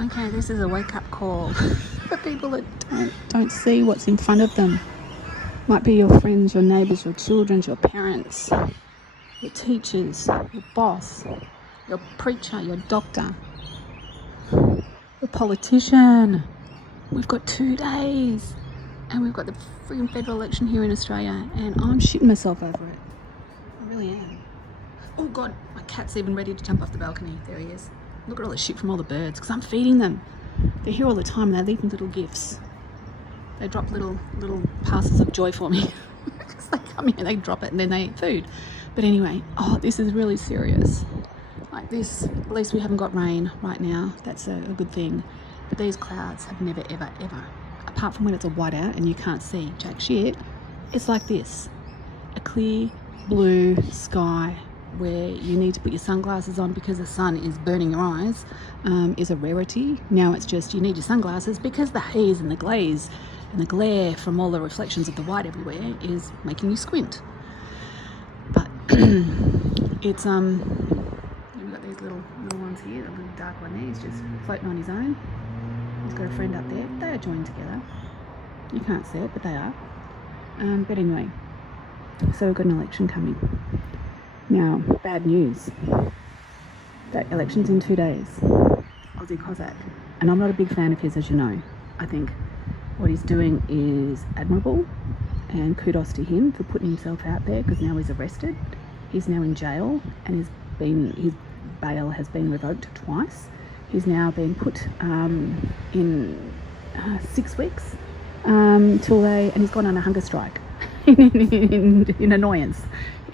Okay, this is a wake-up call for people that don't see what's in front of them. Might be your friends, your neighbours, your children, your parents, your teachers, your boss, your preacher, your doctor, your politician. We've got 2 days and we've got the freaking federal election here in Australia, and I'm shitting myself over it. I really am. Oh God, my cat's even ready to jump off the balcony. There he is. Look at all the shit from all the birds, because I'm feeding them. They're here all the time and they leave me little gifts. They drop little parcels of joy for me. Because they come here, they drop it and then they eat food. But anyway, this is really serious. Like this, at least we haven't got rain right now. That's a good thing. But these clouds have never, ever, ever, apart from when it's a whiteout and you can't see jack shit, it's like this. A clear blue sky where you need to put your sunglasses on because the sun is burning your eyes, is a rarity. Now it's just you need your sunglasses because the haze and the glaze and the glare from all the reflections of the white everywhere is making you squint. But it's we've got these little ones here, the little dark one there, he's just floating on his own. He's got a friend up there. They are joined together. You can't see it, but they are. But anyway, so we've got an election coming. Now, bad news. That election's in 2 days. Aussie COSSACK. And I'm not a big fan of his, as you know. I think what he's doing is admirable, and kudos to him for putting himself out there, because now he's arrested. He's now in jail, and his bail has been revoked twice. He's now been put in 6 weeks and he's gone on a hunger strike in annoyance.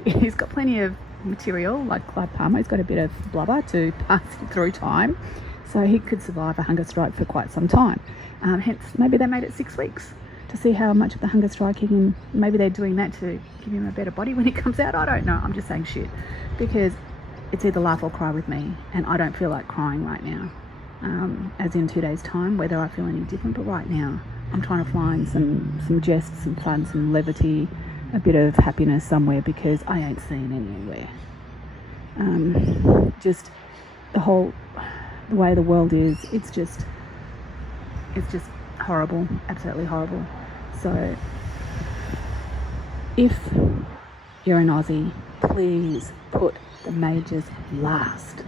He's got plenty of material, like Clive Palmer. He's got a bit of blubber to pass through time, so he could survive a hunger strike for quite some time. Hence, maybe they made it 6 weeks to see how much of the hunger strike he can. Maybe they're doing that to give him a better body when he comes out. I don't know. I'm just saying shit, because it's either laugh or cry with me, and I don't feel like crying right now. As in 2 days' time, whether I feel any different, but right now I'm trying to find some jests, some fun, some levity, a bit of happiness somewhere, because I ain't seeing any anywhere. Just the way the world is, it's just horrible, absolutely horrible. So if you're an Aussie, please put the majors last.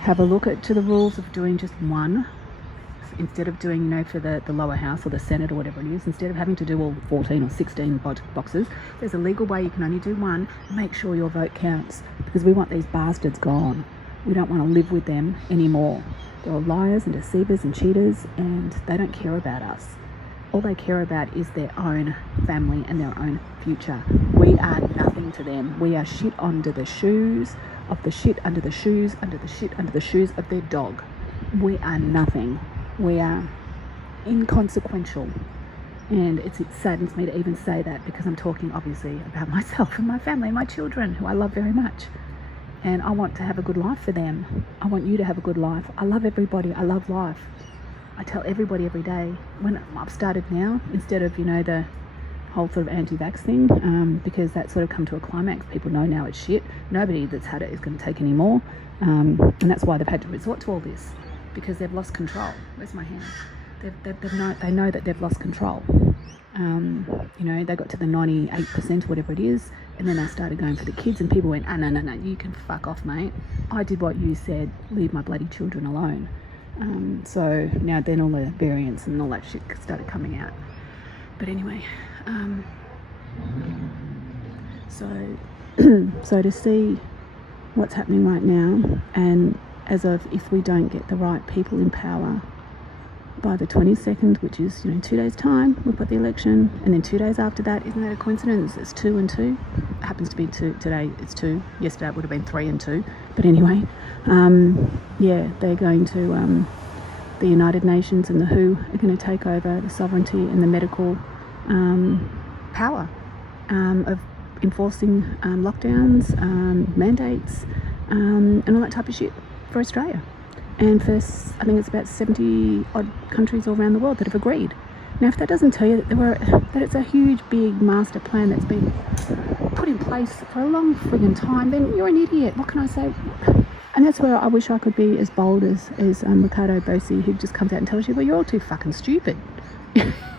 Have a look to the rules of doing just one, instead of doing, for the lower house or the Senate or whatever it is, instead of having to do all 14 or 16 boxes, there's a legal way you can only do one. Make sure your vote counts, because we want these bastards gone. We don't want to live with them anymore. They're all liars and deceivers and cheaters, and they don't care about us. All they care about is their own family and their own future. We are nothing to them. We are shit under the shoes of the shit under the shoes under the shit under the shoes of their dog. We are nothing. We are inconsequential. And it saddens me to even say that, because I'm talking obviously about myself and my family and my children, who I love very much. And I want to have a good life for them. I want you to have a good life. I love everybody. I love life. I tell everybody every day, when I've started now, instead of, the whole sort of anti-vax thing, because that's sort of come to a climax. People know now it's shit. Nobody that's had it is going to take any more. And that's why they've had to resort to all this, because they've lost control. Where's my hand? They know that they've lost control. They got to the 98% or whatever it is, and then they started going for the kids, and people went, no, you can fuck off, mate. I did what you said. Leave my bloody children alone. So now then all the variants and all that shit started coming out. But anyway, so to see what's happening right now, and as of, if we don't get the right people in power by the 22nd, which is 2 days time, we've got the election, and then 2 days after that, isn't that a coincidence? It's 2 and 2. It happens to be 2 today. It's 2. Yesterday it would have been 3 and 2. But anyway, they're going to the United Nations and the WHO are going to take over the sovereignty and the medical power of enforcing lockdowns, mandates, and all that type of shit for Australia. And for, I think it's about 70 odd countries all around the world that have agreed. Now, if that doesn't tell you that it's a huge, big master plan that's been put in place for a long friggin' time, then you're an idiot. What can I say? And that's where I wish I could be as bold as Ricardo BOSI, who just comes out and tells you, well, you're all too fucking stupid.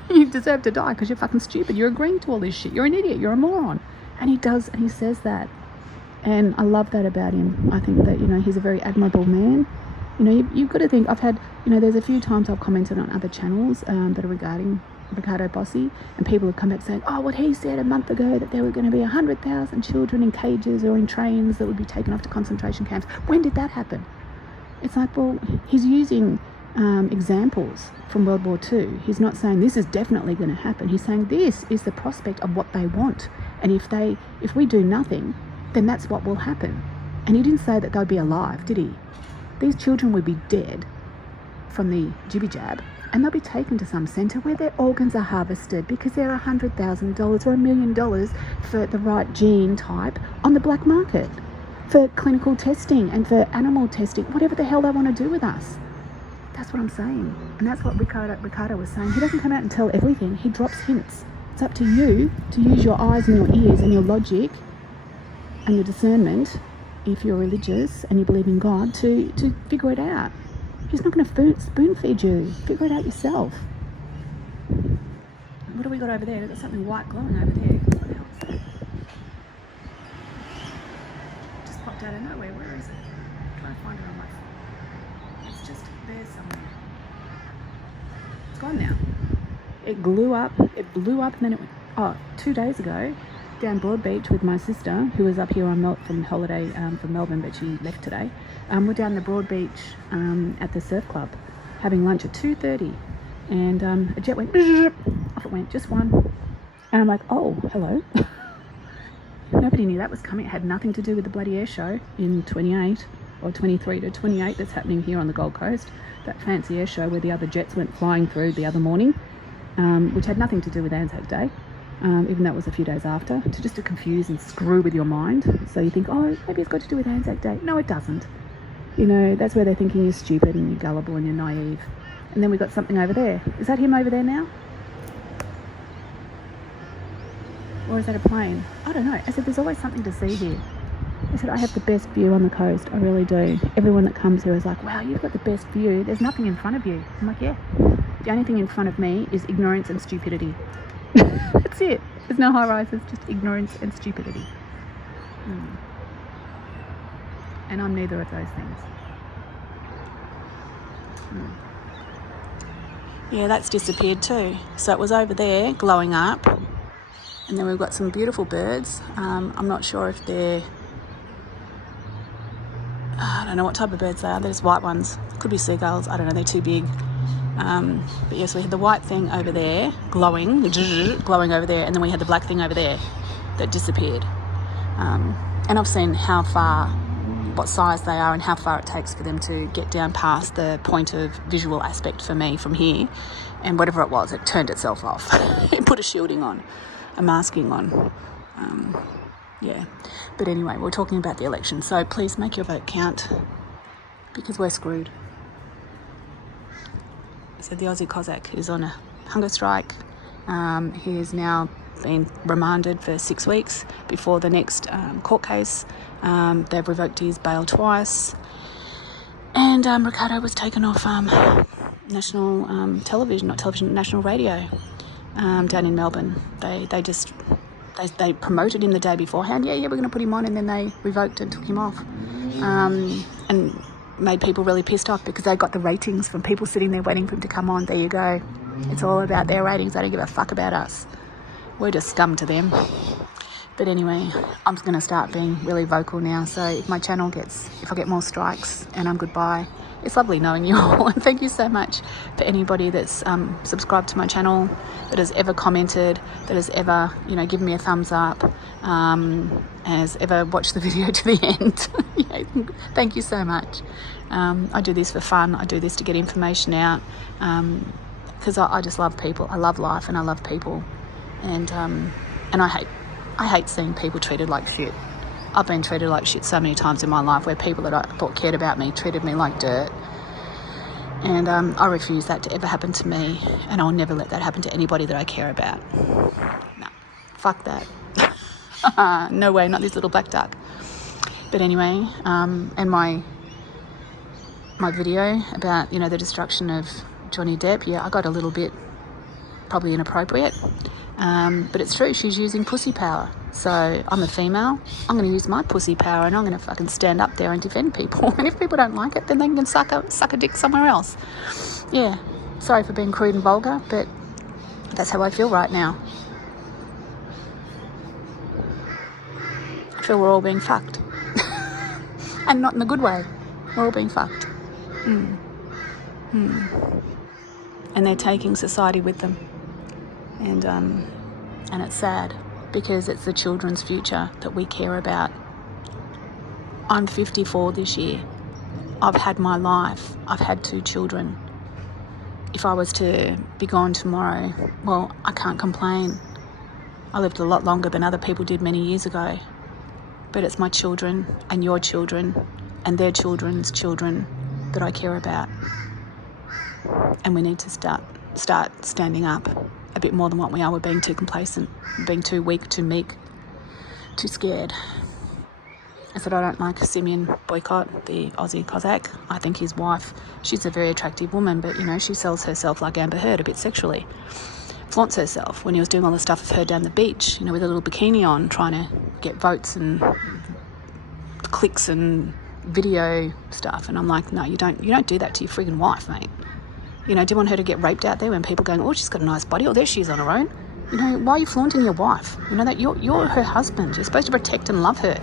You deserve to die because you're fucking stupid. You're agreeing to all this shit. You're an idiot. You're a moron. And he does, and he says that. And I love that about him. I think that, he's a very admirable man. You've got to think, I've had, there's a few times I've commented on other channels that are regarding Ricardo BOSI, and people have come back saying, oh, what he said a month ago, that there were going to be 100,000 children in cages or in trains that would be taken off to concentration camps. When did that happen? It's like, well, he's using examples from World War II. He's not saying this is definitely going to happen. He's saying this is the prospect of what they want. And if we do nothing, then that's what will happen. And he didn't say that they'd be alive, did he? These children would be dead from the jibby jab, and they'll be taken to some centre where their organs are harvested because they're $100,000 or $1 million for the right gene type on the black market, for clinical testing and for animal testing, whatever the hell they want to do with us. That's what I'm saying. And that's what Ricardo was saying. He doesn't come out and tell everything. He drops hints. It's up to you to use your eyes and your ears and your logic and your discernment, if you're religious and you believe in God, to figure it out. He's not going to spoon feed you. Figure it out yourself. What do we got over there? We've got something white glowing over there. What the hell is that? Just popped out of nowhere. Where is it? I'm trying to find it on my phone. It's just there somewhere. It's gone now. It blew up, and then it went, 2 days ago, down Broadbeach with my sister, who was up here from holiday from Melbourne, but she left today. We're down the Broadbeach at the surf club, having lunch at 2:30, and a jet went, off it went, just one. And I'm like, oh, hello. Nobody knew that was coming. It had nothing to do with the bloody air show in 28 or 23 to 28 that's happening here on the Gold Coast, that fancy air show where the other jets went flying through the other morning, which had nothing to do with Anzac Day. Even though it was a few days after, to confuse and screw with your mind. So you think, oh, maybe it's got to do with Anzac Day. No, it doesn't. That's where they're thinking you're stupid and you're gullible and you're naive. And then we got something over there. Is that him over there now? Or is that a plane? I don't know. I said, there's always something to see here. I said, I have the best view on the coast. I really do. Everyone that comes here is like, wow, you've got the best view. There's nothing in front of you. I'm like, yeah. The only thing in front of me is ignorance and stupidity. That's it. There's no high rises, just ignorance and stupidity. And I'm neither of those things. Yeah, that's disappeared too. So it was over there glowing up, and then we've got some beautiful birds. I'm not sure if they're, I don't know what type of birds they are. There's white ones. Could be seagulls. I don't know. They're too big. But yes, we had the white thing over there glowing over there, and then we had the black thing over there that disappeared. And I've seen what size they are and how far it takes for them to get down past the point of visual aspect for me from here, and whatever it was, it turned itself off. It put a shielding on, a masking on. Yeah, but anyway, we're talking about the election, so please make your vote count, because we're screwed. So the Aussie COSSACK is on a hunger strike. He has now been remanded for 6 weeks before the next court case. They've revoked his bail twice. And Ricardo was taken off national television, not television, national radio down in Melbourne. They promoted him the day beforehand. Yeah, we're going to put him on, and then they revoked and took him off. And made people really pissed off because they got the ratings from people sitting there waiting for him to come on. There you go. It's all about their ratings. They don't give a fuck about us. We're just scum to them. But anyway, I'm going to start being really vocal now. So if my channel if I get more strikes and I'm goodbye, it's lovely knowing you all. And thank you so much for anybody that's subscribed to my channel, that has ever commented, that has ever, given me a thumbs up, has ever watched the video to the end. Thank you so much. I do this for fun. I do this to get information out, because I just love people. I love life and I love people. And I hate seeing people treated like shit. I've been treated like shit so many times in my life, where people that I thought cared about me treated me like dirt. And I refuse that to ever happen to me, and I'll never let that happen to anybody that I care about. No, fuck that. No way, not this little black duck. But anyway, and my my video about, you know, the destruction of Johnny Depp, yeah, I got a little bit probably inappropriate. But it's true, she's using pussy power. So I'm a female, I'm going to use my pussy power and I'm going to fucking stand up there and defend people. And if people don't like it, then they can suck a dick somewhere else. Yeah, sorry for being crude and vulgar, but that's how I feel right now. I feel we're all being fucked. And not in a good way. We're all being fucked. And they're taking society with them. And it's sad because it's the children's future that we care about. I'm 54 this year. I've had my life. I've had 2 children. If I was to be gone tomorrow, well, I can't complain. I lived a lot longer than other people did many years ago. But it's my children and your children and their children's children that I care about. And we need to start standing up a bit more than what we are. We're being too complacent, being too weak, too meek, too scared. I said I don't like Simeon Boycott, the Aussie COSSACK. I think his wife, she's a very attractive woman, but, you know, she sells herself like Amber Heard a bit sexually. Flaunts herself when he was doing all the stuff of her down the beach, you know, with a little bikini on, trying to get votes and clicks and video stuff. And I'm like, no, you don't do that to your friggin' wife, mate. You know, do you want her to get raped out there when people are going, oh, she's got a nice body, oh, there she is on her own? You know, why are you flaunting your wife? You know, that you're her husband. You're supposed to protect and love her.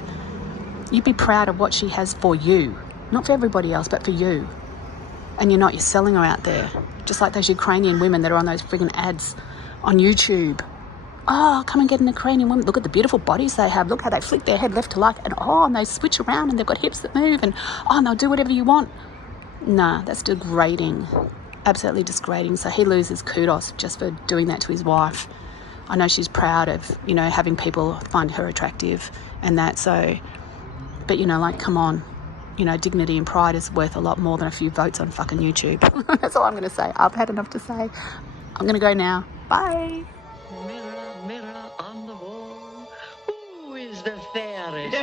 You'd be proud of what she has for you. Not for everybody else, but for you. And you're not, you're selling her out there. Just like those Ukrainian women that are on those friggin' ads on YouTube. Oh, come and get an Ukrainian woman. Look at the beautiful bodies they have. Look how they flick their head left to right. And they switch around and they've got hips that move. And they'll do whatever you want. Nah, that's degrading. Absolutely degrading. So he loses kudos just for doing that to his wife. I know she's proud of, you know, having people find her attractive and that. So, but, you know, like, come on. You know, dignity and pride is worth a lot more than a few votes on fucking YouTube. That's all I'm going to say. I've had enough to say. I'm going to go now. Bye. Mirror, mirror on the wall, who is the fairest?